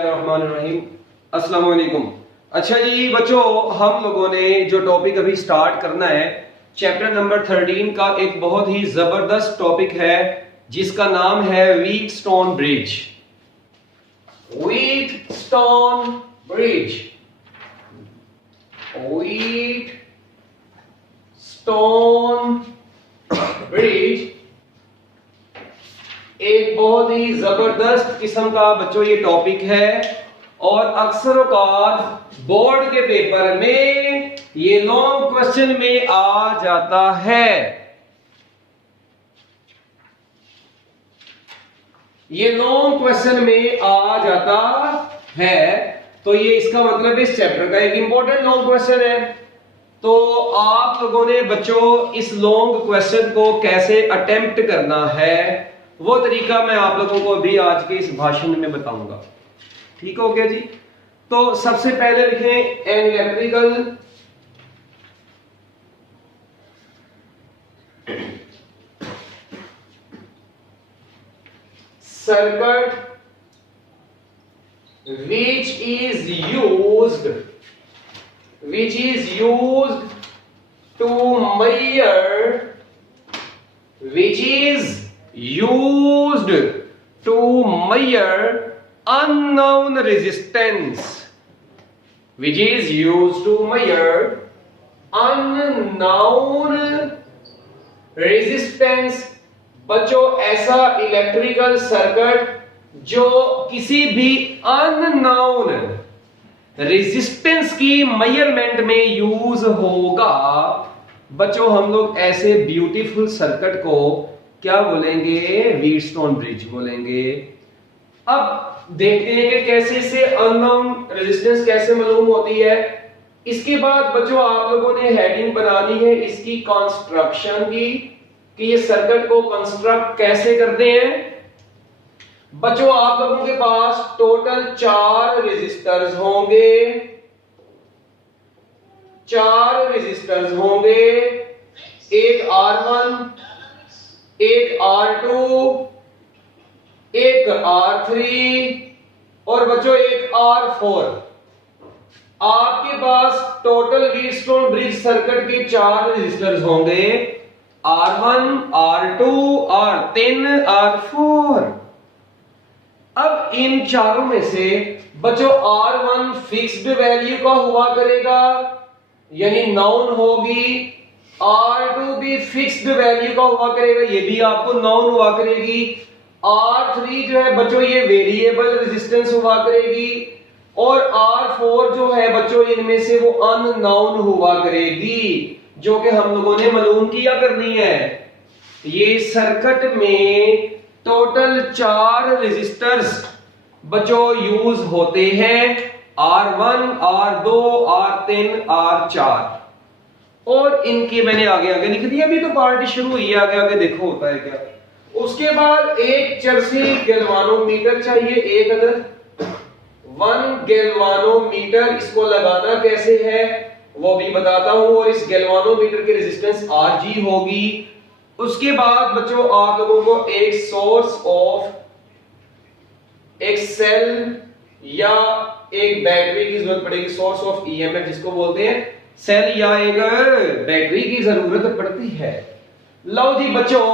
बिस्मिल्लाहिर्रहमानिर्रहीम। अस्सलाम वालेकुम। अच्छा जी बच्चों, हम लोगों ने जो टॉपिक अभी स्टार्ट करना है चैप्टर नंबर 13 का एक बहुत ही जबरदस्त टॉपिक है जिसका नाम है Wheatstone bridge. Wheatstone bridge, Wheatstone bridge एक बहुत ही जबरदस्त किस्म का बच्चों ये टॉपिक है और अक्सर औकात बोर्ड के पेपर में ये लॉन्ग क्वेश्चन में आ जाता है। ये लॉन्ग क्वेश्चन में आ जाता है, तो ये इसका मतलब इस चैप्टर का एक इंपॉर्टेंट लॉन्ग क्वेश्चन है। तो आप लोगों ने बच्चों इस लॉन्ग क्वेश्चन को कैसे अटेम्प्ट करना है वो तरीका मैं आप लोगों को अभी आज के इस भाषण में बताऊंगा। ठीक हो गया जी। तो सबसे पहले लिखें an electrical circuit which is used to measure unknown resistance, बच्चों ऐसा इलेक्ट्रिकल सर्किट जो किसी भी अननोन रेजिस्टेंस की मेजरमेंट में यूज होगा। बच्चों हम लोग ऐसे ब्यूटीफुल सर्किट को क्या बोलेंगे? व्हीटस्टोन ब्रिज बोलेंगे। अब देखते हैं कि कैसे से अननोन रेजिस्टेंस कैसे मालूम होती है। इसके बाद बच्चों आप लोगों ने हेडिंग बनानी है इसकी कंस्ट्रक्शन की, कि ये सर्किट को कंस्ट्रक्ट कैसे करते हैं। बच्चों आप लोगों के पास टोटल 4 रेजिस्टर्स होंगे, 4 रेजिस्टर्स होंगे, एक R1, एक R2, एक R3 और बच्चों एक R4। आपके पास टोटल व्हीटस्टोन ब्रिज सर्किट के 4 रेजिस्टर्स होंगे, R1, R2, R3, R4। अब इन चारों में से बच्चों R1 फिक्स्ड वैल्यू का हुआ करेगा यानी नाउन होगी, R2 भी फिक्स्ड वैल्यू का हुआ करेगा, ये भी आपको नाउन हुआ करेगी। R3 जो है बच्चों ये वेरिएबल रेजिस्टेंस हुआ करेगी और R4 जो है बच्चों इनमें से वो अननाउन हुआ करेगी, जो कि हम लोगों ने मालूम किया करनी है। ये सर्किट में टोटल 4 रेजिस्टर्स बच्चों यूज होते हैं, R1, R2, R3, R4 और इनके मैंने आगे आगे लिख दिया। अभी तो पार्टी शुरू हुई है, आगे आगे देखो होता है क्या। उसके बाद एक चरसी गैल्वानोमीटर चाहिए, एक अदर 1 गैल्वानोमीटर। इसको लगाना कैसे है वो भी बताता हूं और इस गैल्वानोमीटर की रेजिस्टेंस Rg होगी। उसके बाद बच्चों आप लोगों को एक सोर्स ऑफ एक सेल या एक बैटरी की जरूरत पड़ेगी, सोर्स ऑफ ईएमएफ जिसको बोलते हैं सेल या एक बैटरी की जरूरत पड़ती है। लो जी बच्चों,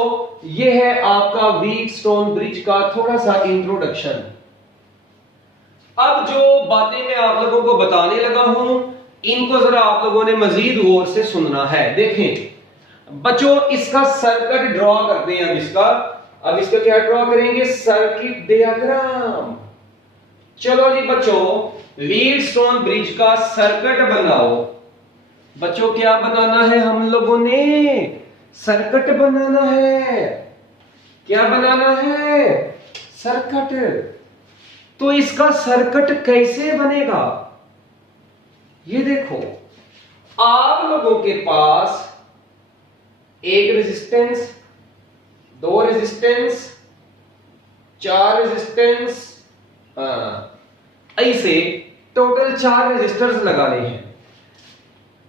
ये है आपका व्हीटस्टोन ब्रिज का थोड़ा सा इंट्रोडक्शन। अब जो बातें मैं आप लोगों को बताने लगा हूं इनको जरा आप लोगों ने मजीद गौर से सुनना है। देखें बच्चों इसका सर्किट ड्रॉ करते हैं। अब इसका क्या ड्रॉ करेंगे? Circuit diagram. चलो जी बच्चों व्हीटस्टोन ब्रिज का सर्किट बनाओ। बच्चों क्या बनाना है हम लोगों ने? सर्किट बनाना है। क्या बनाना है? सर्किट। तो इसका सर्किट कैसे बनेगा? ये देखो आप लोगों के पास एक रेजिस्टेंस, 2 रेजिस्टेंस, 4 रेजिस्टेंस, ऐसे टोटल 4 रेजिस्टर्स लगाने हैं।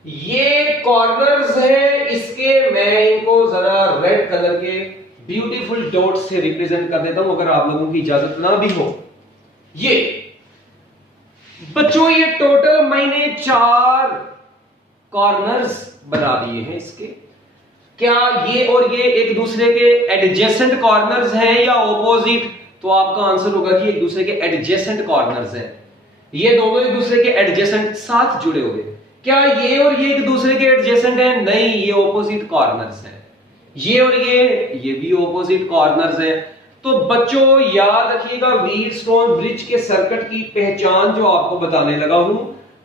ये कॉर्नर्स है इसके, मैं इनको जरा रेड कलर के ब्यूटीफुल डॉट से रिप्रेजेंट कर देता हूं अगर आप लोगों की इजाजत ना भी हो। ये बच्चों ये टोटल मैंने 4 कॉर्नर्स बना दिए हैं इसके। क्या ये और ये एक दूसरे के एडजेसेंट कॉर्नर्स हैं या ऑपोजिट? तो आपका आंसर होगा कि एक दूसरे के एडजेसेंट कॉर्नर्स हैं। ये दोनों एक दूसरे के एडजेसेंट साथ जुड़े हुए। क्या ये और ये एक दूसरे के एडजेसेंट हैं? नहीं, ये ऑपोजिट कॉर्नर्स हैं। ये और ये भी ऑपोजिट कॉर्नर्स हैं। तो बच्चों याद रखिएगा, व्हीटस्टोन ब्रिज के सर्किट की पहचान जो आपको बताने लगा हूं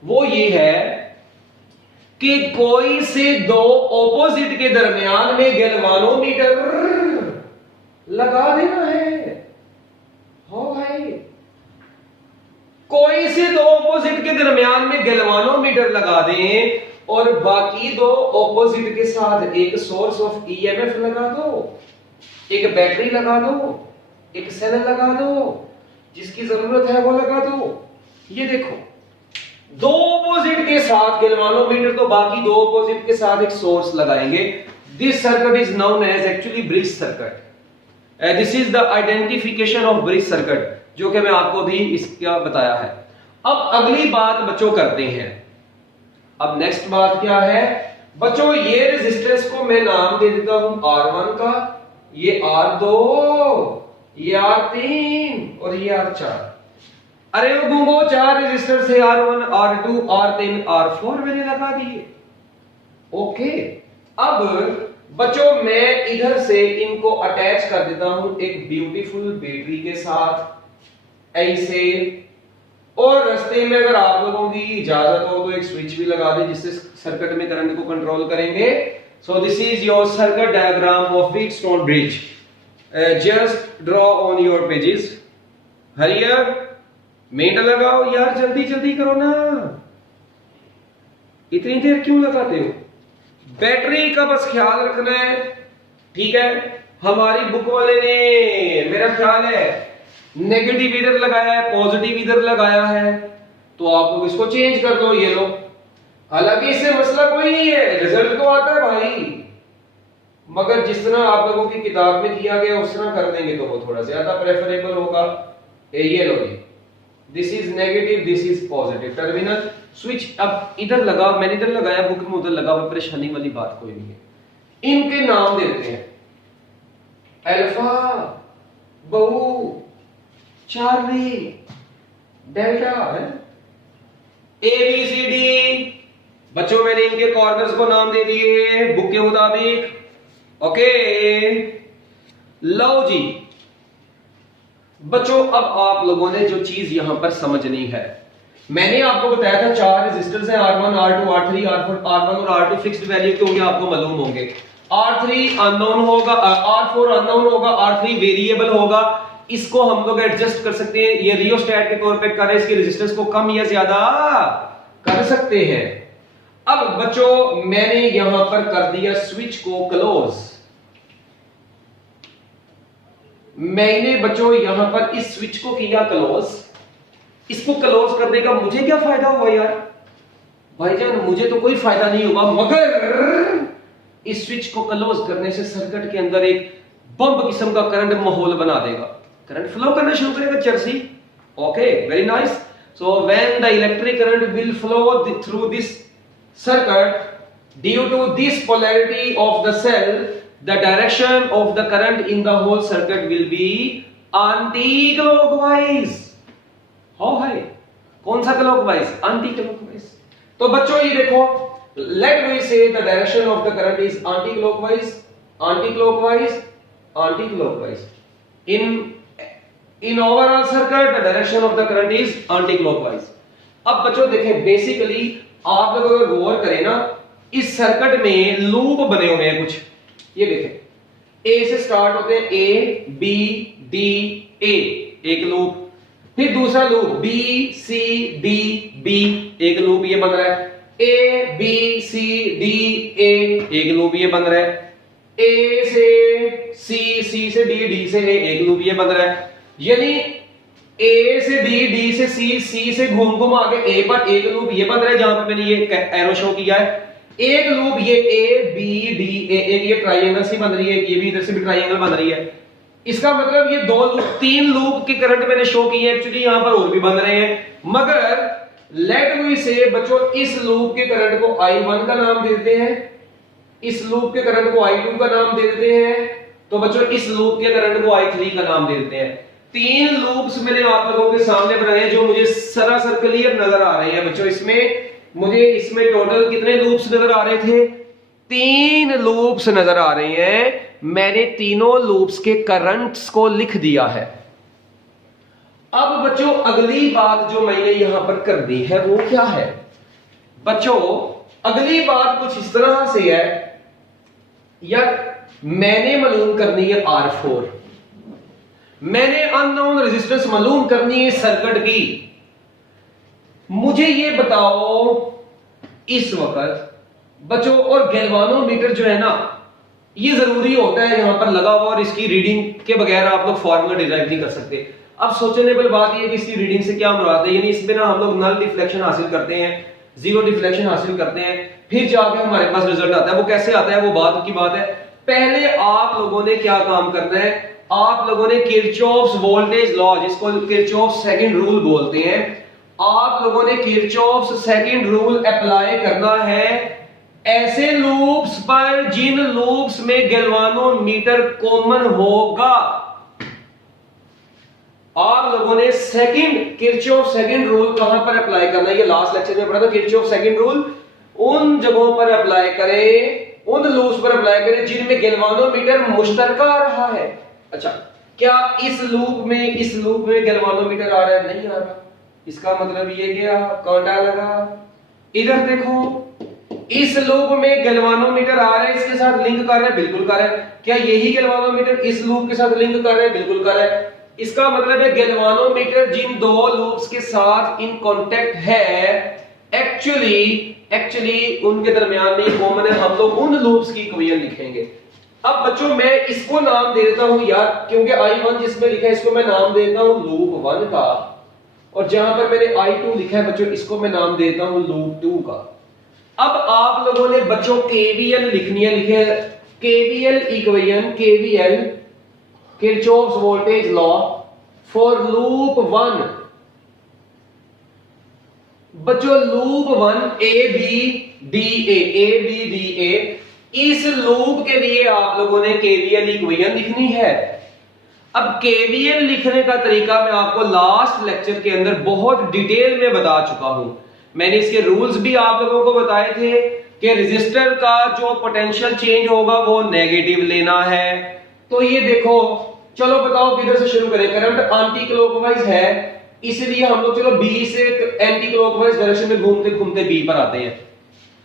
वो ये है कि कोई से दो ऑपोजिट के दरमियान में गैल्वानोमीटर लगा देना है। हो भाई, कोई से दो ऑपोजिट के दरमियान में गैल्वानोमीटर लगा दें और बाकी दो ऑपोजिट के साथ एक सोर्स ऑफ ईएमएफ लगा दो, एक बैटरी लगा दो, एक सेल लगा दो, जिसकी जरूरत है वो लगा दो। ये देखो, दो ऑपोजिट के साथ गैल्वानोमीटर तो बाकी दो ऑपोजिट के साथ एक सोर्स लगाएंगे। This circuit is known as actually bridge circuit. This is the identification of bridge circuit, जो कि मैं आपको भी इसका बताया है। अब अगली बात बच्चों करते हैं। अब नेक्स्ट बात क्या है बच्चों? ये रेजिस्टेंस को मैं नाम दे देता हूं R1 का, ये R2, ये R3 और ये R4। अरे वो गुंगो 4 रेजिस्टर से R1, R2, R3, R4 मैंने लगा दिए। ओके, अब बच्चों मैं इधर से इनको अटैच कर देता हूं एक ब्यूटीफुल बैटरी के साथ ऐसे, और रास्ते में अगर आप लोगों की इजाजत हो तो एक स्विच भी लगा दें जिससे सर्किट में करंट को कंट्रोल करेंगे। So this is your circuit diagram of Wheatstone bridge. Just draw on your pages. Hurry up, minute लगाओ यार, जल्दी जल्दी करो ना, इतनी देर क्यों लगाते हो? बैटरी का बस ख्याल रखना है, ठीक है? हमारी बुक वाले ने मेरा ख्याल है नेगेटिव इधर लगाया है, पॉजिटिव इधर लगाया है, तो आप लोग इसको चेंज कर दो। ये लो, हालांकि इससे मसला कोई नहीं है, रिजल्ट तो आता है भाई, मगर जिस तरह आप लोगों की किताब में दिया गया उस तरह कर देंगे तो वो थोड़ा ज्यादा प्रेफरेबल होगा। ये लो जी, this is negative, this is positive terminal. Switch अब इधर लगा, मैंने इधर लगाया, बुक में उधर लगा, परेशानी वाली बात कोई नहीं है। इनके नाम देते हैं अल्फा, बहू, चार्ली, डेल्टा, है ABCD। बच्चों मैंने इनके कॉर्नर्स को नाम दे दिए बुक के मुताबिक। ओके, लो जी बच्चों, अब आप लोगों ने जो चीज यहां पर समझनी है, मैंने आपको बताया था 4 रेजिस्टर्स हैं, R1, R2, R3, R1 और R2 फिक्स्ड वैल्यू के होंगे, आपको मालूम होंगे। R3 अननोन होगा, R4 अननोन होगा, R3 वेरिएबल होगा। इसको हम लोग एडजस्ट कर सकते हैं, ये रियोस्टैट के तौर पे करें, इसके रेजिस्टेंस को कम या ज्यादा कर सकते हैं। अब बच्चों मैंने यहां पर कर दिया स्विच को क्लोज। मैंने बच्चों यहां पर इस स्विच को किया क्लोज। इसको क्लोज करने का मुझे क्या फायदा हुआ यार? भाईजान मुझे तो कोई फायदा नहीं होगा, मगर इस स्विच को क्लोज करने से सर्किट के अंदर एक बम किस्म का करंट माहौल बना देगा, करंट फ्लो करना शुरू करेगा चर्सी। Okay, very nice. So when the electric current will flow through this circuit due to this polarity of the cell, the direction of the current in the whole circuit will be anti-clockwise. How high? कौन सा clockwise? Anti-clockwise. तो बच्चों ये देखो, let me say the direction of the current is anti-clockwise, anti-clockwise, anti-clockwise. In overall circuit the direction of the current is anti-clockwise. अब बच्चों देखें, basically आप लोग अगर गौर करें ना, इस सर्किट में लूप बने हुए हैं कुछ। ये देखें, ए से स्टार्ट होते हैं, ए बी डी ए, एक लूप, फिर दूसरा loop B C D B, एक लूप ये बन रहा है, A B C D A, एक लूप ये बन रहा है, ए से सी, सी से डी, डी से ए, एक लूप ये बन रहा है। यानी ए से डी, डी से सी, सी से घूम घूम आगे ए पर एक लूप ये बन रहा है, जहां पर मैंने ये एरो शो किया है। एक लूप ये ए बी डी ए, एक ये ट्राइंगल सी बन रही है, ये भी इधर से भी ट्राइंगल बन रही है। इसका मतलब ये 2 लूप, 3 लूप के करंट मैंने शो किए, एक्चुअली यहां पर और भी बन रहे हैं, मगर लेट वी से बच्चों इस लूप के करंट को I1 का नाम दे देते हैं, इस लूप के करंट को I2 का नाम दे देते हैं, तो बच्चों इस लूप के करंट को I3 का नाम दे देते हैं। 3 लूप्स मैंने आप लोगों के सामने बनाए हैं जो मुझे सरासर क्लियर नजर आ रहे हैं बच्चों। इसमें टोटल कितने लूप्स नजर आ रहे थे? 3 लूप्स नजर आ रहे हैं। मैंने तीनों लूप्स के करंट्स को लिख दिया है। अब बच्चों अगली बात जो मैंने यहां पर कर दी है वो क्या है? बच्चों अगली बात कुछ इस तरह से है, यार मैंने मालूम करनी है R4, मैंने अननोन रेजिस्टेंस मालूम करनी है सर्किट की। मुझे ये बताओ इस वक्त बच्चों, और गैल्वानोमीटर जो है ना ये जरूरी होता है यहां पर लगा हुआ, और इसकी रीडिंग के बगैर आप लोग फॉर्मूला डिराइव नहीं कर सकते। अब सोचनेबल बात ये कि इसकी रीडिंग से क्या मुराद है, यानी इसमें ना हम लोग नल डिफ्लेक्शन हासिल करते हैं, जीरो डिफ्लेक्शन हासिल करते हैं, फिर जाके हमारे पास रिजल्ट आता है। वो कैसे आता है वो बात की बात है। पहले आप लोगों ने क्या काम करना है, आप लोगों ने किरचॉफ्स वोल्टेज लॉ, जिसको किरचॉफ्स सेकंड रूल बोलते हैं, आप लोगों ने किरचॉफ्स सेकंड रूल अप्लाई करना है ऐसे लूप्स पर जिन लूप्स में गैल्वानोमीटर कॉमन होगा। आप लोगों ने किरचॉफ सेकंड रूल कहां पर अप्लाई करना है? ये लास्ट लेक्चर में पढ़ा था। किरचॉफ सेकंड रूल उन जगहों पर अप्लाई करें, उन लूप्स पर अप्लाई करें जिनमें गैल्वानोमीटर मुश्तरका आ रहा है। अच्छा, क्या इस लूप में गैल्वानोमीटर आ रहा है? नहीं आ रहा। इसका मतलब ये क्या कांटा लगा। इधर देखो, इस लूप में गैल्वानोमीटर आ रहा है, इसके साथ लिंक कर रहा है, बिल्कुल कर रहा है। क्या यही गैल्वानोमीटर इस लूप के साथ लिंक कर रहा है? बिल्कुल कर रहा है। इसका मतलब है गैल्वानोमीटर जिन दो लूप्स के साथ इन कांटेक्ट है, एक्चुअली उनके दरमियान में कॉमन है। हम लोग उन लूप्स की इक्वेशन लिखेंगे। अब बच्चों मैं इसको नाम दे देता हूं यार, क्योंकि I1 जिसमें लिखा है इसको मैं नाम देता हूं लूप 1 का, और जहां पर मैंने I2 लिखा है बच्चों इसको मैं नाम देता हूं लूप 2 का। अब आप लोगों ने बच्चों KVL लिखनी है, लिखे KVL equation, KVL Kirchhoff's voltage law for loop 1। बच्चों loop 1 A B D A, इस लूप के लिए आप लोगों ने KVL इक्वेशन लिखनी है। अब KVL लिखने का तरीका मैं आपको लास्ट लेक्चर के अंदर बहुत डिटेल में बता चुका हूं। मैंने इसके रूल्स भी आप लोगों को बताए थे कि रेजिस्टर का जो पोटेंशियल चेंज होगा वो नेगेटिव लेना है। तो ये देखो, चलो बताओ किधर से शुरू करें। करंट एंटी क्लॉकवाइज है, इसलिए हम लोग चलो B से एंटी क्लॉकवाइज डायरेक्शन में घूमते घूमते B पर आते हैं।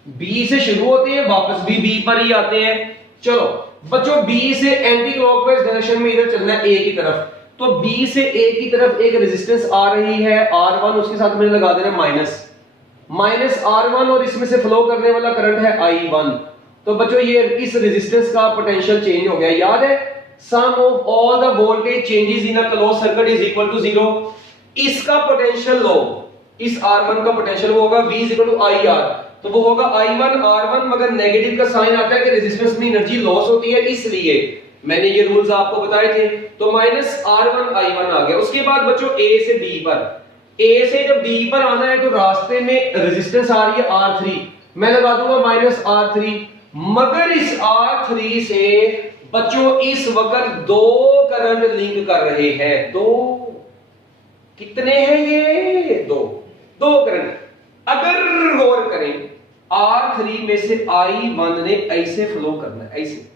B से शुरू होते हैं, वापस भी B पर ही आते हैं। चलो बच्चों B से एंटी क्लॉकवाइज डायरेक्शन में इधर चलना है A की तरफ, तो B से A की तरफ एक रेजिस्टेंस आ रही है R1, उसके साथ मैंने लगा देना माइनस R1, और इसमें से फ्लो करने वाला करंट है I1। तो बच्चों ये इस रेजिस्टेंस का पोटेंशियल चेंज हो गया। याद है sum of all the voltage changes in a closed circuit is equal to 0। इसका पोटेंशियल लो, इस R1 का पोटेंशियल वो होगा V is equal to IR, तो वो होगा I1 R1, मगर नेगेटिव का साइन आता है कि रेजिस्टेंस में एनर्जी लॉस होती है, इसलिए मैंने ये रूल्स आपको बताए थे। तो माइनस R1 I1 आ गया। उसके बाद बच्चों A से D पर, A से जब D पर आना है तो रास्ते में रेजिस्टेंस आ रही है R3, मैं लगा दूंगा माइनस R3, मगर इस R3 से बच्चों इस वक्त दो करंट लिंक कर रहे हैं। दो कितने हैं ये? दो करंट। अगर गौर करें R3 में से I1 ने ऐसे फ्लो करना है, ऐसे।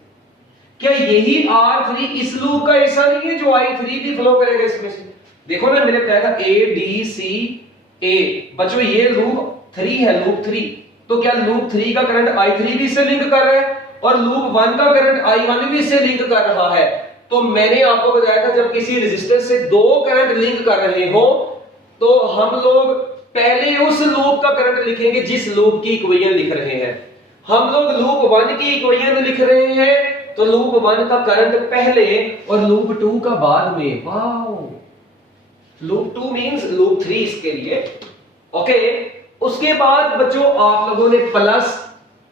क्या यही R3 इस लूप का ऐसा नहीं है जो I3 भी फ्लो करेगा इसमें से? देखो ना, मैंने बताया था ADCA, बच्चों ये लूप 3 है, लूप 3। तो क्या लूप 3 का करंट I3 भी इससे लिंक कर रहा है, और लूप 1 का करंट I1 भी इससे लिंक कर रहा है। तो मैंने आपको बताया था जब किसी रेजिस्टेंस से दो करंट लिंक कर रहे हो तो हम लोग पहले उस लूप का करंट लिखेंगे जिस लूप की इक्वेशन लिख रहे हैं। हम लोग लूप 1 की इक्वेशन लिख रहे हैं, तो लूप 1 का करंट पहले और लूप 2 का बाद में। वाओ, लूप 2 मींस लूप 3 इसके लिए। ओके, उसके बाद बच्चों आप लोगों ने प्लस,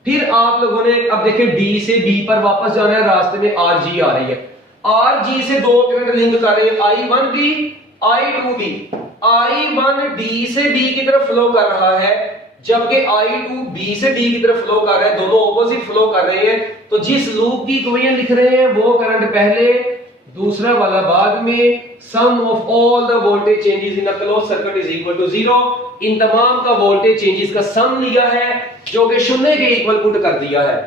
फिर आप लोगों ने अब देखिए D से B पर वापस जाना है, रास्ते में RG आ रही है। RG से दो करंट लिंक कर रहे हैं, I1 भी I2 भी। I1 डी से बी की तरफ फ्लो कर रहा है, जबकि I2 बी से डी की तरफ फ्लो कर रहा है, दोनों ऑपोजिट फ्लो कर रहे हैं। तो जिस लूप की इक्वेशन लिख रहे हैं वो करंट पहले, दूसरा वाला बाद में। Sum of all the voltage changes in a closed circuit is equal to 0। इन तमाम का वोल्टेज चेंजेस का सम लिया है जो कि शून्य के इक्वल पुट कर दिया है।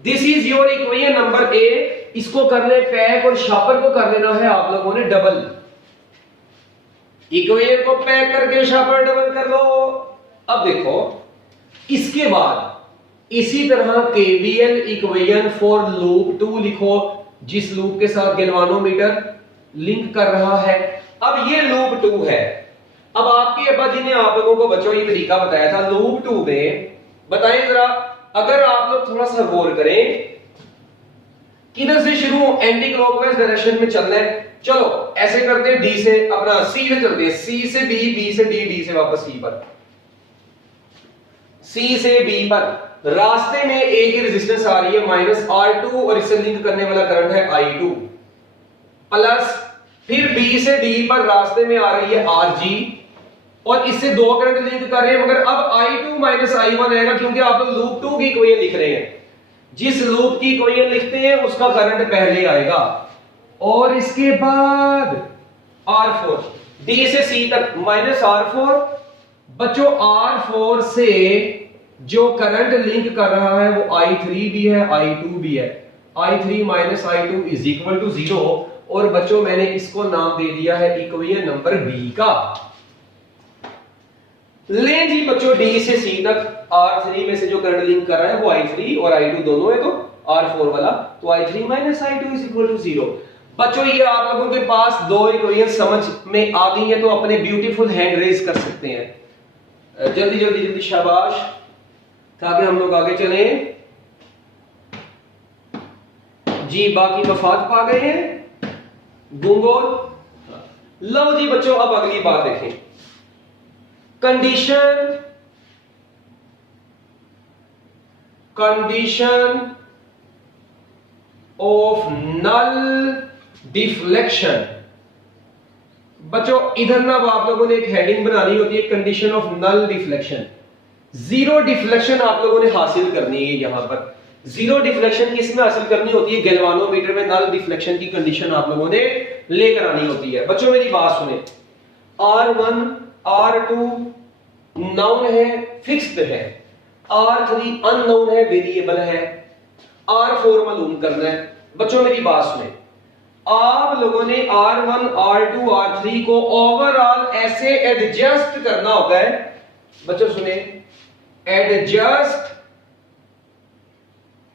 This is your equation number ए। इसको कर ले पैक और शापर को कर लेना है आप लोगों ने डबल। इक्वेशन को पैक करके शापर डबल कर लो। अब देखो इसके बाद इसी तरह केवीएल इक्वेशन फॉर लूप 2 लिखो, जिस लूप के साथ गैल्वानोमीटर लिंक कर रहा है। अब ये लूप 2 है। अब आपके अब्बा जी ने आप लोगों को बच्चों ये तरीका बताया था लूप 2 में। बताएं जरा, अगर आप लोग थोड़ा सा गौर करें, किधर से शुरू एंटी क्लॉकवाइज डायरेक्शन में चलना है। चलो ऐसे करते हैं, डी से अपना सी से चलते हैं, सी से बी, बी से डी, डी से वापस सी पर, सी से बी पर। रास्ते में एक ही रेजिस्टेंस आ रही है -R2 और इससे लिंक करने वाला करंट है I2 प्लस, फिर बी से डी पर रास्ते में आ रही है RG और इससे दो करंट लिंक कर रहे हैं, मगर अब I2 I1 आएगा क्योंकि आप लोग लूप 2 की इक्वेशन लिख रहे हैं। जिस लूप की इक्वेशन लिखते हैं उसका करंट पहले आएगा और इसके बाद R4, D से C तक -R4। बच्चों R4 से जो करंट लिंक कर रहा है वो I3 भी है, I2 भी है। I3 I2 is equal to 0। और बच्चों मैंने इसको नाम दे दिया है इक्वेशन नंबर बी का। ले जी बच्चों डी से सी तक R3 में से जो करंट लिंक कर रहा है वो I3 और I2 दोनों है, तो R4 वाला, तो I3 I2 is equal to 0। बच्चों ये आप लोगों के पास दो इक्वेशन समझ में आ गई है तो अपने ब्यूटीफुल हैंड रेज कर सकते हैं। जल्दी जल्दी जल्दी शाबाश, ताकि हम लोग आगे चलें जी। बाकी मफाद पा गए हैं गुंगोर। लो जी बच्चों, अब अगली बात देखें। Condition of null deflection. बच्चों इधर ना आप लोगों ने एक हेडिंग बनानी होती है, condition of null deflection. Zero deflection आप लोगों ने हासिल करनी है। यहां पर जीरो डिफ्लेक्शन किस में हासिल करनी होती है? गैल्वानोमीटर में नल डिफ्लेक्शन की कंडीशन आप लोगों ने लेकर आनी होती है। बच्चों मेरी बात सुने, R1 R2 नाउन है, फिक्स्ड है, R3 अननोन है, वेरिएबल है, R4 मालूम करना है। बच्चों मेरी बात सुने, आप लोगों ने R1 R2 R3 को ओवरऑल ऐसे एडजस्ट करना होता है। बच्चों सुने, adjust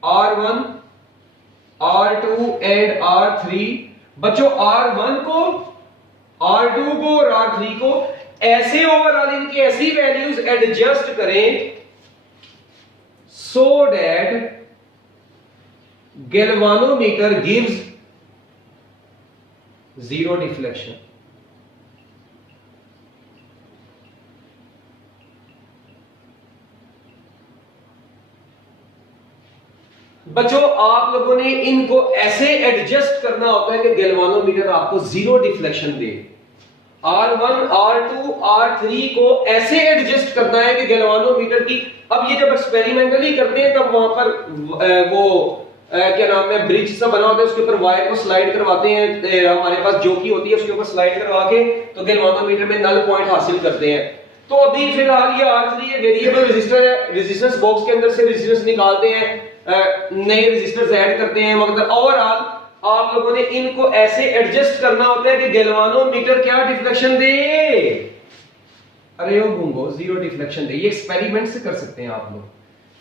R1 R2 and R3। बच्चों R1 को, R2 को और R3 को ऐसे ओवरऑल इनकी ऐसी वैल्यूज एडजस्ट करें so that galvanometer gives zero deflection. बच्चों आप लोगों ने इनको ऐसे एडजस्ट करना होता है कि गैल्वानोमीटर आपको जीरो डिफ्लेक्शन दे। R1 R2 R3 को ऐसे एडजस्ट करना है कि गैल्वानोमीटर की, अब ये जब एक्सपेरिमेंटली करते हैं तब वहां पर क्या नाम है, ब्रिज सा बना होता है, उसके ऊपर वायर को स्लाइड करवाते हैं, हमारे पास जोकी होती है उसके ऊपर स्लाइड करवा के तो गैल्वानोमीटर में नल पॉइंट हासिल करते हैं। तो अभी फिलहाल ये R3 वेरिएबल रेजिस्टर है, रेजिस्टेंस बॉक्स के अंदर से रेजिस्टेंस निकालते हैं, नए रेजिस्टर्स ऐड करते हैं, मगर ओवरऑल आप लोगों ने इनको ऐसे एडजस्ट करना होता है कि गैल्वानोमीटर क्या डिफ्लेक्शन दे। अरे ओ गुंगो, जीरो डिफ्लेक्शन दे। ये एक्सपेरिमेंट से कर सकते हैं आप लोग।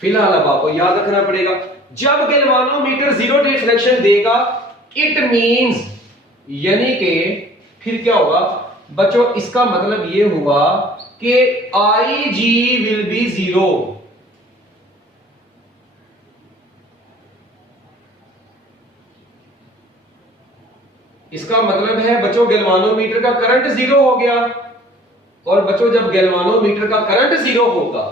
फिलहाल अब आपको याद रखना पड़ेगा, जब गैल्वानोमीटर जीरो डिफ्लेक्शन देगा इट मींस, यानी कि फिर क्या होगा बच्चों, इसका मतलब ये हुआ कि IG विल बी जीरो। इसका मतलब है बच्चों गैल्वानोमीटर का करंट जीरो हो गया। और बच्चों जब गैल्वानोमीटर का करंट जीरो होगा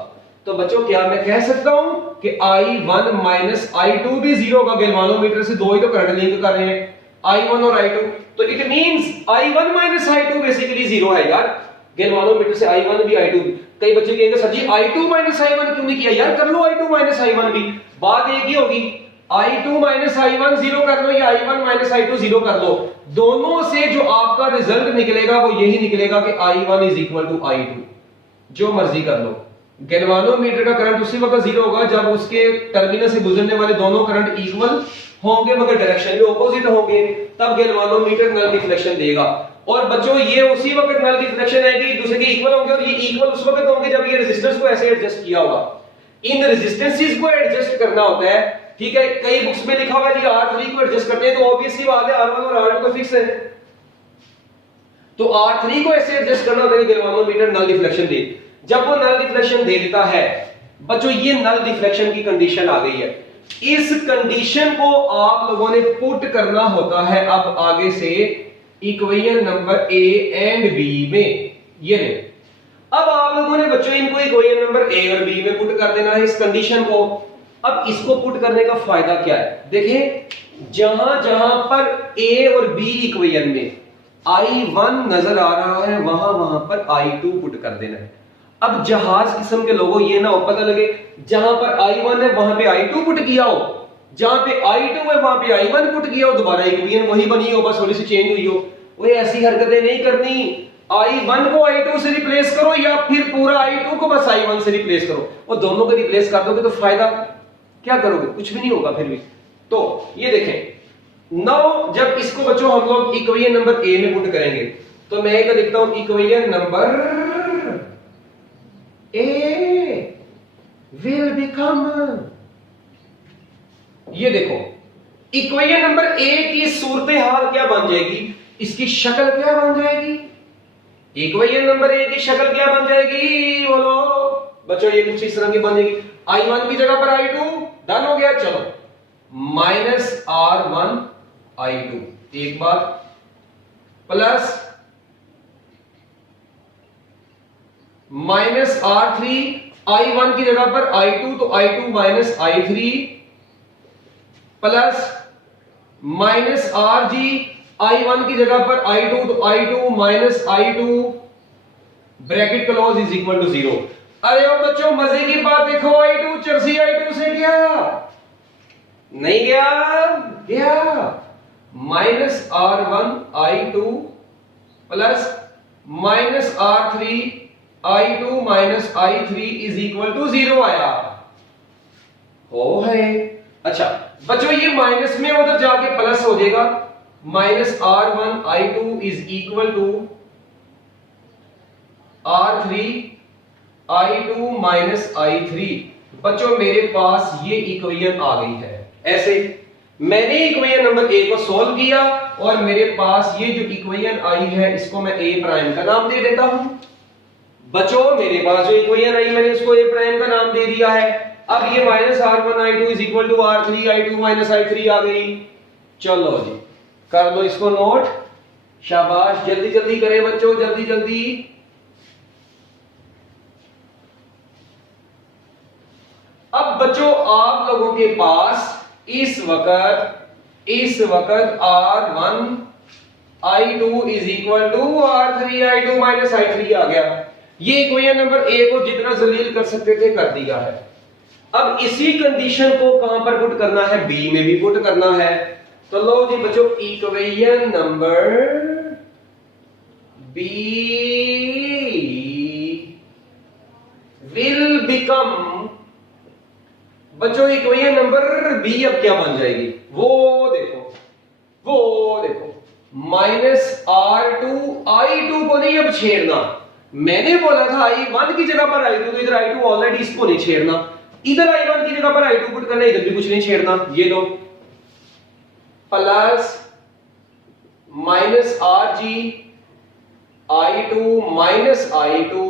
तो बच्चों क्या मैं कह सकता हूं कि I1 I2 भी जीरो होगा। गैल्वानोमीटर से दो ही तो करंट लिंक कर रहे हैं, I1 और I2, तो it means I1 I2 basically zero है यार। गैल्वानोमीटर से I1 भी I2 भी। कई बच्चे कहेंगे सर जी I2 माइनस I1 क्यों नहीं किया? यार कर लो I2 माइनस I1 भी, बात एक ही होगी। I2 माइनस I1 जीरो कर लो या I1 माइनस I2 जीरो कर लो, दोनों से जो आपका रिजल्ट निकलेगा वो यही निकलेगा कि I1 is equal to I2। जो मर्जी कर लो, गैल्वानोमीटर का करंट उसी वक्त जीरो होगा जब उसके टर्मिनल से गुजरने वाले दोनों करंट इक्वल होंगे मगर डायरेक्शन भी ऑपोजिट होंगे, तब गैल्वानोमीटर नल डिफ्लेक्शन देगा। और बच्चों ये उसी वक्त नल डिफ्लेक्शन है कि एक दूसरे के इक्वल होंगे, और ये इक्वल उस वक्त होंगे जब ये रेजिस्टेंस को ऐसे एडजस्ट किया होगा। इन रेजिस्टेंसेस को एडजस्ट करना होता है, ठीक है। कई बुक्स में लिखा हुआ है जी R3 को एडजस्ट करते हैं, तो ऑब्वियसली बात है R1 और R2 तो फिक्स है, तो R3 को ऐसे एडजस्ट करना होता है कि गैल्वानोमीटर नल डिफ्लेक्शन दे। जब वो नल डिफ्लेक्शन दे देता है बच्चों, ये नल डिफ्लेक्शन की कंडीशन आ गई है। इस कंडीशन को आप लोगों ने पुट करना होता है अब आगे से equation number A and B में। ये ले, अब आप लोगों ने बच्चों इनको इक्वेशन नंबर A और B में पुट कर देना है इस कंडीशन को। अब इसको पुट करने का फायदा क्या है? देखिए, जहां जहां पर A और B इक्वेशन में I1 नजर आ रहा है वहां वहां पर I2 पुट कर देना है। अब जहाज किस्म के लोगों ये ना हो पता लगे जहां पर I1 है वहां पे I2 पुट किया हो, जहां पे I2 है वहां पे I1 पुट किया हो, दोबारा इक्वेशन वही बनी हो, बस थोड़ी सी चेंज हुई हो। वो ऐसी हरकतें नहीं करनी। I1 को I2 से रिप्लेस करो या फिर पूरा I2 को बस I1 से रिप्लेस करो। और दोनों को रिप्लेस कर दोगे तो फायदा क्या करोगे? कुछ भी नहीं होगा फिर भी। तो ये देखें, नाउ जब इसको बच्चों हम लोग इक्वेशन नंबर A में पुट करेंगे तो मैं इधर लिखता हूं equation number A will become, ये देखो इक्वेशन नंबर A की सूरत हाल क्या बन जाएगी, इसकी शक्ल क्या बन जाएगी? इक्वेशन नंबर A की शक्ल क्या बन जाएगी बोलो बच्चों? ये कुछ इस तरह की बनेगी, I1 की जगह पर I2, डन हो गया। चलो, माइनस R1 I2 एक बार, प्लस माइनस R3 I1 की जगह पर I2 तो I2 minus I3, plus minus RG I1 की जगह पर I2 तो I2 minus I2, bracket close is equal to 0। अरे ओ बच्चों मजे की बात देखो, I2 चरसी I2 से गया नहीं गया? गया। Minus R1 I2 plus minus R3 I2 minus I3 is equal to 0 आया हो है। अच्छा बच्चों, ये माइनस में उधर जाके प्लस हो जाएगा, minus R1 I2 is equal to R3 I2 minus I3। बच्चों मेरे पास ये इक्वेशन आ गई है। ऐसे मैंने इक्वेशन नंबर A को सॉल्व किया और मेरे पास ये जो इक्वेशन आई है इसको मैं A प्राइम का नाम दे देता हूं। बच्चों मेरे पास जो इक्वेशन आई मैंने इसको A प्राइम का नाम दे दिया है। अब ये minus R1 I2 is equal to R3 I2 minus I3 आ गई। चलो जी कर लो इसको नोट, शाबाश, जल्दी जल्दी करें बच्चों, जल्दी जल्दी। अब बच्चों आप लोगों के पास इस वक्त R1 I2 is equal to R3 I2 minus I3 आ गया। ये इक्वेशन नंबर A को जितना जलील कर सकते थे कर दिया है। अब इसी कंडीशन को कहां पर पुट करना है? B में भी पुट करना है। तो लो जी बच्चों, equation number B will become, बच्चों इक्वेशन नंबर B अब क्या बन जाएगी वो देखो, माइनस R2 I2 को नहीं अब छेड़ना। मैंने बोला था I1 की जगह पर I2, तो इधर I2 ऑलरेडी, इसको नहीं छेड़ना। इधर I1 की जगह पर I2 पुट करना, इधर भी कुछ नहीं छेड़ना। ये लो, plus minus RG I2 minus I2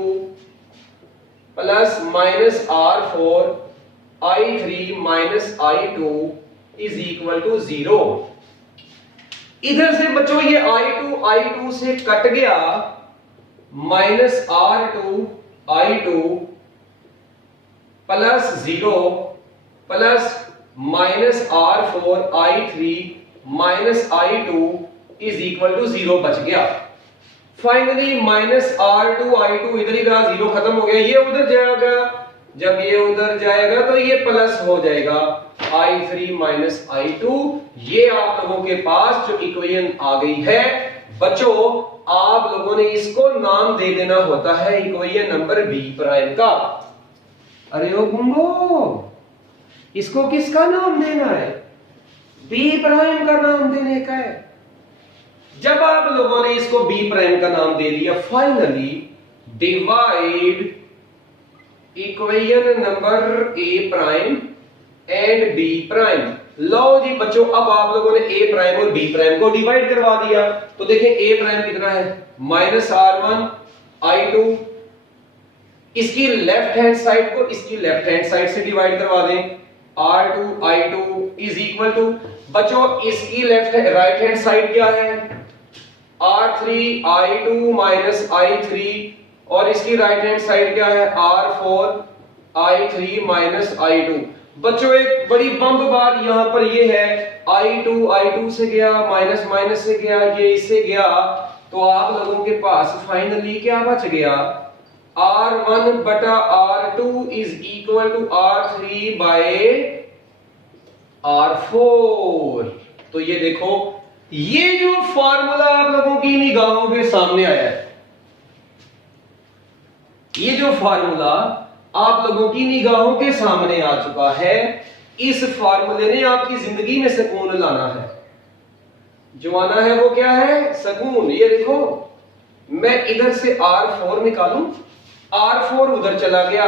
plus minus R4 I3 minus I2 is equal to 0। इधर से बच्चों ये I2 से कट गया, minus R2 I2 plus 0 plus minus R4 I3 minus I2 is equal to 0 बच गया। फाइनली माइनस R2I2 इधर ही रहा, जीरो खत्म हो गया, ये उधर जाएगा, जब ये उधर जाएगा तो ये प्लस हो जाएगा I3 माइनस I2। ये आप लोगों के पास जो इक्वेशन आ गई है बच्चों, आप लोगों ने इसको नाम दे देना होता है इक्वेशन नंबर बी प्राइम का। अरे ओ गुंगो, इसको किसका नाम देना है? बी प्राइम का नाम देने का है। जब आप लोगों ने इसको बी प्राइम का नाम दे दिया, finally divide equation number A prime and B prime. लो जी बच्चों, अब आप लोगों ने ए प्राइम और बी प्राइम को डिवाइड करवा दिया, तो देखें ए प्राइम कितना है, माइनस R1I2। इसकी लेफ्ट हैंड साइड को इसकी लेफ्ट हैंड साइड से डिवाइड करवा दें, R2I2 इज इक्वल टू, बच्चों इसकी राइट हैंड साइड क्या है, R3I2 माइनस I3, और इसकी राइट हैंड साइड क्या है, R4I3 माइनस I2। बच्चों एक बड़ी बम्ब बात यहां पर ये है, I2 से गया, माइनस माइनस से गया, ये इससे गया, तो आप लोगों के पास फाइनली क्या बच गया, R1 बटा R2 is equal to R3 bye R4। तो ये देखो, ये जो फार्मूला आप लोगों की निगाहों के सामने आया है, ये जो फार्मूला आप लोगों की निगाहों के सामने आ चुका है, इस फार्मूले ने आपकी जिंदगी में सुकून लाना है। जो आना है वो क्या है, सुकून। ये देखो, मैं इधर से R4 निकालूं, R4 उधर चला गया,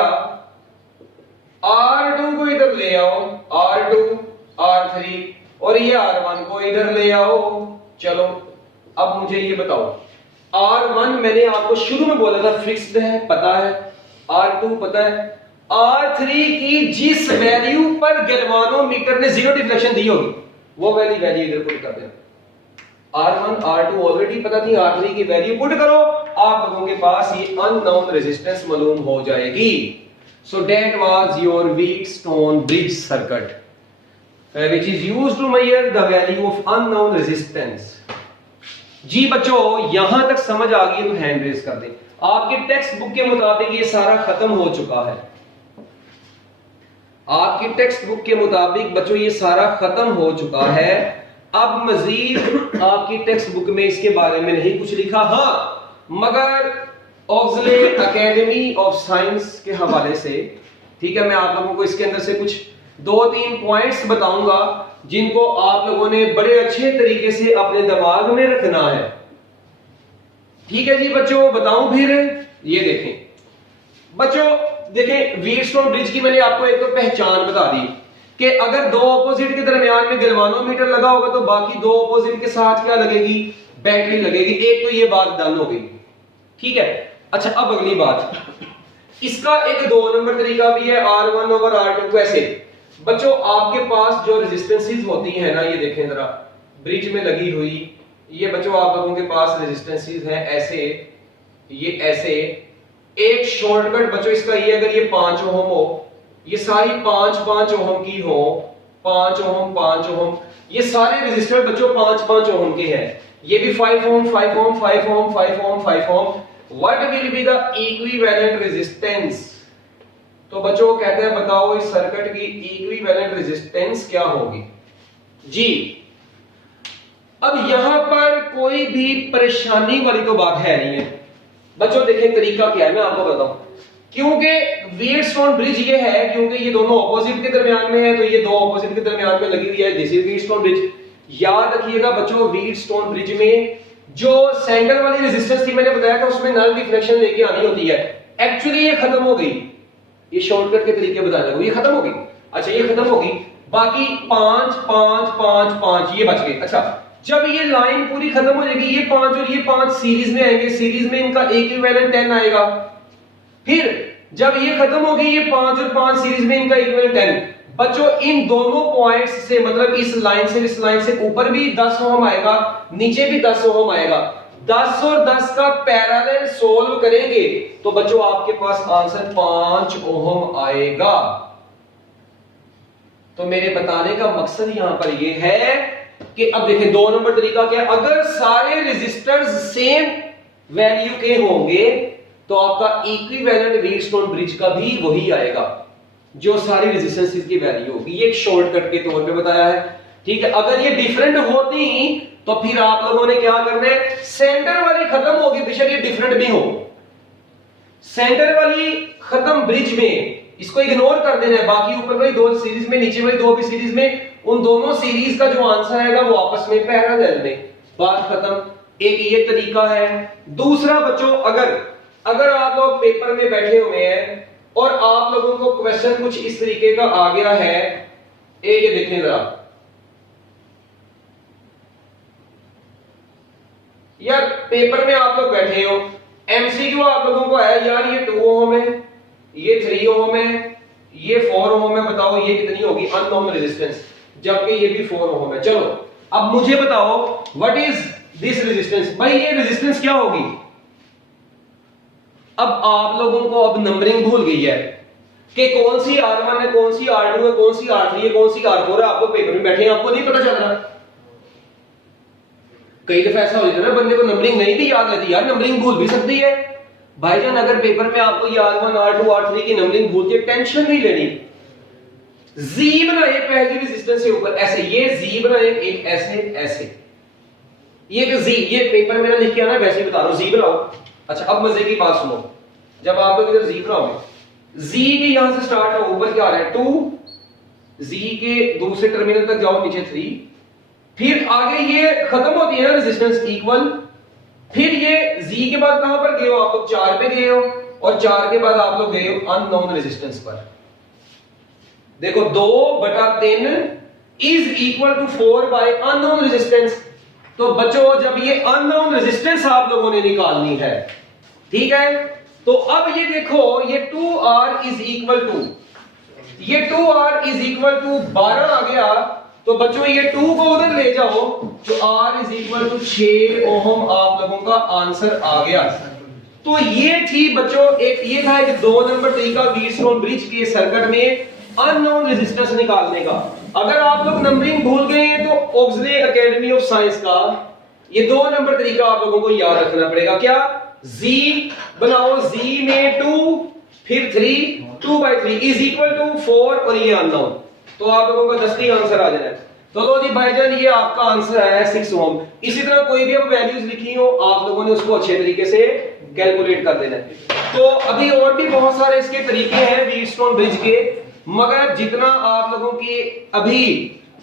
R2 को इधर ले आओ, R2 R3, और ये R1 को इधर ले आओ। चलो अब मुझे ये बताओ, R1 मैंने आपको शुरू में बोला था फिक्स्ड है, पता है, R2 पता है, R3 की जिस वैल्यू पर गैल्वानोमीटर ने जीरो डिफ्लेक्शन दी होगी वो वैल्यू इधर पुट कर देना। R1 R2 ऑलरेडी पता थी, R3 की वैल्यू पुट करो, आप लोगों के पास ये अननोन रेजिस्टेंस मालूम हो जाएगी। So that was your Wheatstone bridge circuit which is used to measure the value of unknown resistance. जी बच्चों, यहां तक समझ आ गई तो हैंड रेज कर दें। आपके टेक्स्ट बुक के मुताबिक ये सारा खत्म हो चुका है, आपकी टेक्स्ट बुक के मुताबिक बच्चों ये सारा खत्म हो चुका है। अब मजीद आपकी टेक्स्ट बुक में इसके बारे में नहीं कुछ लिखा, हाँ मगर ऑक्सलेट एकेडमी ऑफ साइंस के हवाले से, ठीक है, मैं आप लोगों को इसके अंदर से कुछ 2-3 पॉइंट्स बताऊंगा जिनको आप लोगों ने बड़े अच्छे तरीके से अपने दिमाग में रखना है। ठीक है जी बच्चों, बताऊं फिर। ये देखें बच्चों, देखें व्हीटस्टोन ब्रिज की मैंने आपको एक तो पहचान बता दी कि अगर दो ऑपोजिट के दरमियान में गैल्वानोमीटर लगा होगा तो बाकी दो ऑपोजिट के साथ क्या लगेगी, बैटरी लगेगी। एक तो ये बात डन हो गई, ठीक है। अच्छा अब अगली बात, इसका एक 2 नंबर तरीका भी है, R1 ओवर R2 को ऐसे। बच्चों आपके पास जो रेजिस्टेंसेस होती है ना, ये देखें जरा ब्रिज में लगी हुई, ये बच्चों आप लोगों के पास रेजिस्टेंसेस हैं ऐसे, ये ऐसे। एक शॉर्टकट बच्चों इसका ये, अगर ये 5 ओम हो, ये सारी 5-5 ओम की हो, 5 ओम 5 ओम, ये सारे रेजिस्टर बच्चों 5-5 ओम के हैं। ये भी 5 ohm 5 ohm 5 ohm 5 ohm 5 ohm. What will be the equivalent resistance? तो बच्चों कहते हैं बताओ इस सर्किट की इक्विवेलेंट रेजिस्टेंस क्या होगी जी। अब यहां पर कोई भी परेशानी वाली तो बात है नहीं है बच्चों। देखें तरीका क्या है, मैं आपको बताऊं। क्योंकि व्हीटस्टोन ब्रिज ये है, क्योंकि ये दोनों ऑपोजिट के दरमियान में है, तो ये दो ऑपोजिट के दरमियान में लगी हुई है, दिस इज व्हीटस्टोन ब्रिज। याद रखिएगा बच्चों, व्हीटस्टोन ब्रिज में जो सेंटर वाली रेजिस्टेंस थी मैंने बताया था, उसमें नल डिफ्लेक्शन लेके आनी होती है। एक्चुअली ये खत्म हो गई, ये शॉर्टकट के तरीके बताने लगा, ये खत्म हो गई। अच्छा ये खत्म हो गई, बाकी 5 5 5 5 ये बच गए। अच्छा जब ये लाइन पूरी खत्म हो जाएगी, ये 5 और ये 5 सीरीज में आएंगे, सीरीज में इनका इक्विवेलेंट 10 आएगा। फिर जब ये खत्म हो गई, ये 5 और 5 सीरीज में इनका इक्विवेलेंट 10। बच्चों इन दोनों पॉइंट्स से, मतलब इस लाइन से इस लाइन से ऊपर भी 10 ओम आएगा, नीचे भी 10 ओम आएगा। 10 और 10 का पैरेलल सोल्व करेंगे तो बच्चों आपके पास आंसर 5 ओम आएगा। तो मेरे बताने का मकसद यहां पर यह है कि अब देखें 2 नंबर तरीका क्या है, अगर सारे रेजिस्टर्स सेम वैल्यू के होंगे तो आपका इक्विवेलेंट व्हीटस्टोन ब्रिज का भी वही आएगा जो सारी रेजिस्टेंसेस की वैल्यू होगी। ये एक शॉर्टकट के तौर पे बताया है, ठीक है। अगर ये डिफरेंट होती तो फिर आप लोगों ने क्या करना है, सेंटर वाली खत्म होगी, बेशक ये डिफरेंट भी हो, सेंटर वाली खत्म ब्रिज में इसको इग्नोर कर देना है, बाकी ऊपर वाली दो सीरीज में, नीचे वाली दो भी सीरीज में, उन दोनों सीरीज का जो आंसर आएगा वो आपस में पैरेलल में, बात खत्म। एक ये तरीका है। दूसरा बच्चों, अगर आप लोग पेपर में बैठे हुए हैं और आप लोगों को क्वेश्चन कुछ इस तरीके का आ गया है, ये देखें जरा यार, पेपर में आप लोग बैठे हो, एमसीक्यू आप लोगों को है यार, ये 2 ओम है, ये 3 ओम है, ये 4 ओम है, बताओ ये कितनी होगी अननोन रेजिस्टेंस, जबकि ये भी 4 ओम है। चलो अब मुझे बताओ व्हाट इज दिस रेजिस्टेंस, भाई ये रेजिस्टेंस क्या होगी। अब आप लोगों को अब नंबरिंग भूल गई है कि कौन सी R1 है, कौन सी R2 है, कौन सी R3 है, कौन सी R4 है, आपको पेपर में बैठे हैं आपको नहीं पता चल रहा। कई दफा ऐसा हो जाता है ना, बंदे को नंबरिंग नहीं भी याद रहती, यार नंबरिंग भूल भी सकती है भाईजान। अगर पेपर में आपको ये R1 R2 R3 की नंबरिंग भूल के टेंशन नहीं लेनी। जी बनाए पहली रेजिस्टेंस के ऊपर ऐसे, ये जी बनाए एक ऐसे ऐसे, ये कि जी, ये पेपर में लिख के आना, वैसे ही बता रहा हूं, जी बनाओ। अच्छा अब मजे की बात सुनो, जब आप लोग इधर जी बनाओगे, जी के यहां से स्टार्ट हो, ऊपर क्या आ रहा है 2, जी के दूसरे टर्मिनल तक जाओ, नीचे 3, फिर आगे ये खत्म होती है ना रेजिस्टेंस इक्वल, फिर ये जी के बाद कहां पर गए हो आप लोग, 4 पे गए हो, और 4 के बाद आप लोग गए हो अननोन रेजिस्टेंस पर। देखो 2/3 is equal to 4 by unknown resistance. तो बच्चों जब ये अननोन रेजिस्टेंस आप लोगों ने निकालनी है, ठीक है, तो अब ये देखो ये 2R इज इक्वल टू, ये 2R इज इक्वल टू 12 आ गया, तो बच्चों ये 2 को उधर ले जाओ तो R इज इक्वल टू 6 ओम आप लोगों का आंसर आ गया। तो ये थी बच्चों एक, ये था एक 2 नंबर तरीका व्हीटस्टोन ब्रिज के सर्किट में अननोन रेजिस्टेंस निकालने का। अगर आप लोग नंबरिंग भूल गए हैं तो ऑक्सले एकेडमी ऑफ साइंस का ये 2 नंबर तरीका आप लोगों को याद रखना पड़ेगा। क्या, Z बनाओ, Z में 2 फिर 3, 2/3 इज इक्वल टू 4 और ये अननोन, तो आप लोगों का 10 आंसर आ जाना है। तो लो जी भाईजान ये आपका आंसर है 6 ओम। इसी तरह कोई भी अब वैल्यूज लिखी हो आप लोगों ने उसको अच्छे तरीके से कैलकुलेट कर देना है। तो अभी और भी बहुत सारे इसके तरीके हैं व्हीटस्टोन ब्रिज के, मगर जितना आप लोगों की अभी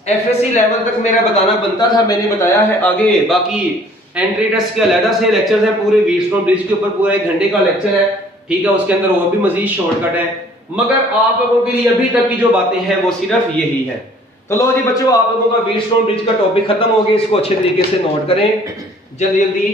एफएससी लेवल तक मेरा बताना बनता था मैंने बताया है। आगे बाकी एंट्री टेस्ट के अलग से लेक्चर्स हैं, पूरे व्हीटस्टोन ब्रिज के ऊपर पूरा 1 घंटे का लेक्चर है, ठीक है, उसके अंदर और भी मजीद शॉर्टकट है, मगर आप लोगों के लिए अभी तक की जो बातें हैं वो सिर्फ यही है। तो लो जी बच्चों, आप लोगों का व्हीटस्टोन ब्रिज का टॉपिक खत्म हो गया, इसको अच्छे तरीके से नोट करें, जल्दी जल्दी